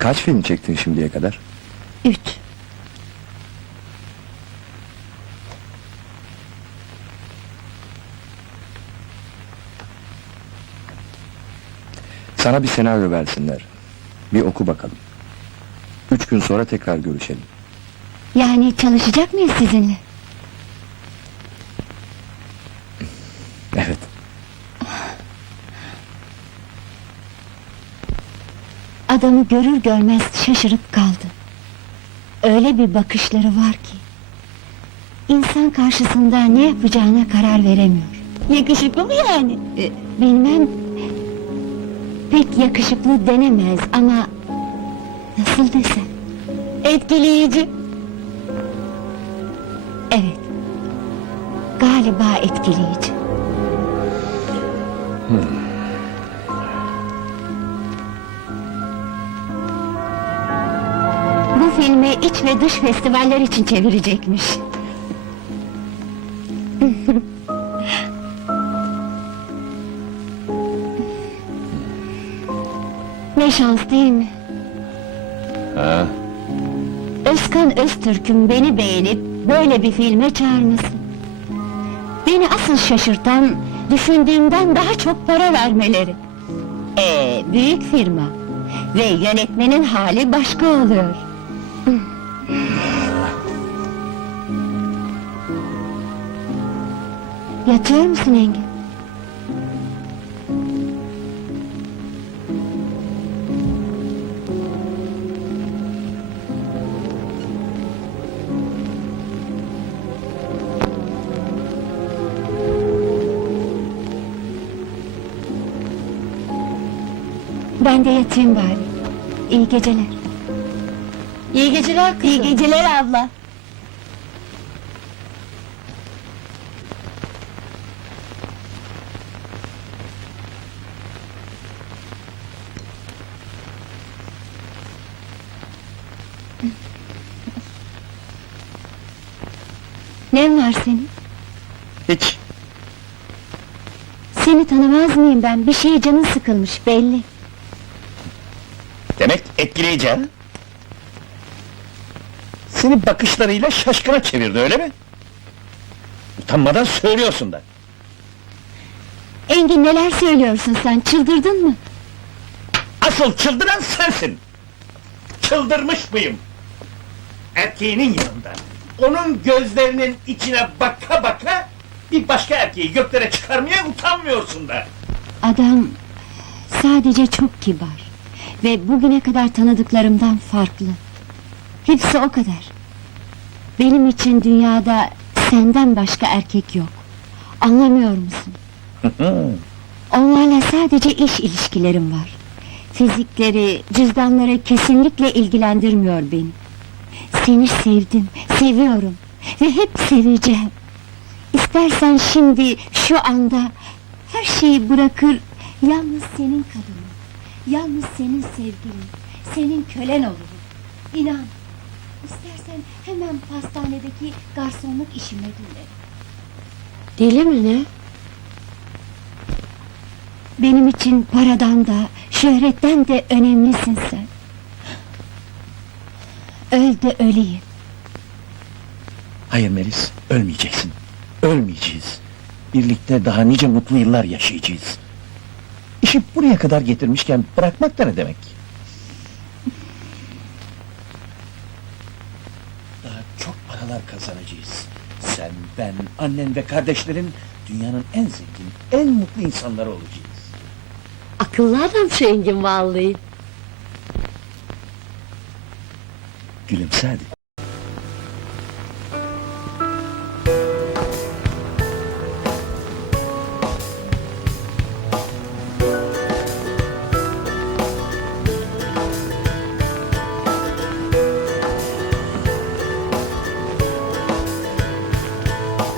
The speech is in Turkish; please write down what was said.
Kaç film çektin şimdiye kadar? Üç. Sana bir senaryo versinler. Bir oku bakalım. Üç gün sonra tekrar görüşelim. Yani çalışacak mıyız sizinle? Evet. Adamı görür görmez şaşırıp kaldı. Öyle bir bakışları var ki... ...insan karşısında ne yapacağına karar veremiyor. Yakışıklı mı yani? bilmem... ...pek yakışıklı denemez ama... ...nasıl desem... Etkileyici. Evet. Galiba etkileyici. Bu filmi iç ve dış festivaller için çevirecekmiş. ne şans değil mi? Ha, Özkan Öztürk'ün beni beğenip böyle bir filme çağırması. Beni asıl şaşırtan düşündüğümden daha çok para vermeleri. Ee, büyük firma ve yönetmenin hali başka oluyor. Yatıyor musun Engin? Ben de yatayım bari. İyi geceler. İyi geceler kızım. İyi geceler abla. Ne var senin? hiç. Seni tanımaz mıyım ben? Bir şeye canın sıkılmış belli. Demek etkileyici ha? Seni bakışlarıyla şaşkına çevirdi öyle mi? Utanmadan söylüyorsun da. Engin neler söylüyorsun sen? Çıldırdın mı? Asıl çıldıran sensin! Çıldırmış mıyım? Erkeğinin yanında, onun gözlerinin içine baka baka... ...bir başka erkeği göklere çıkarmaya utanmıyorsun da! Adam sadece çok kibar ve bugüne kadar tanıdıklarımdan farklı. Hepsi o kadar. Benim için dünyada senden başka erkek yok. Anlamıyor musun? Onlarla sadece iş ilişkilerim var. Fizikleri, cüzdanları kesinlikle ilgilendirmiyor beni. Seni sevdim, seviyorum ve hep seveceğim. İstersen şimdi, şu anda her şeyi bırakır, yalnız senin kadının, yalnız senin sevgilin, senin kölen olurum. İnan, istersen hemen pastanedeki garsonluk işime dönerim. Deli mi ne? Benim için paradan da, şöhretten de önemlisin sen. Öl de öleyim. Hayır Melis, ölmeyeceksin. Ölmeyeceğiz. Birlikte daha nice mutlu yıllar yaşayacağız. İşi buraya kadar getirmişken bırakmak da ne demek? Daha çok paralar kazanacağız. Sen, ben, annen ve kardeşlerin dünyanın en zengin, en mutlu insanları olacağız. Akıllı adam şu Engin vallahi. Gülümse hadi.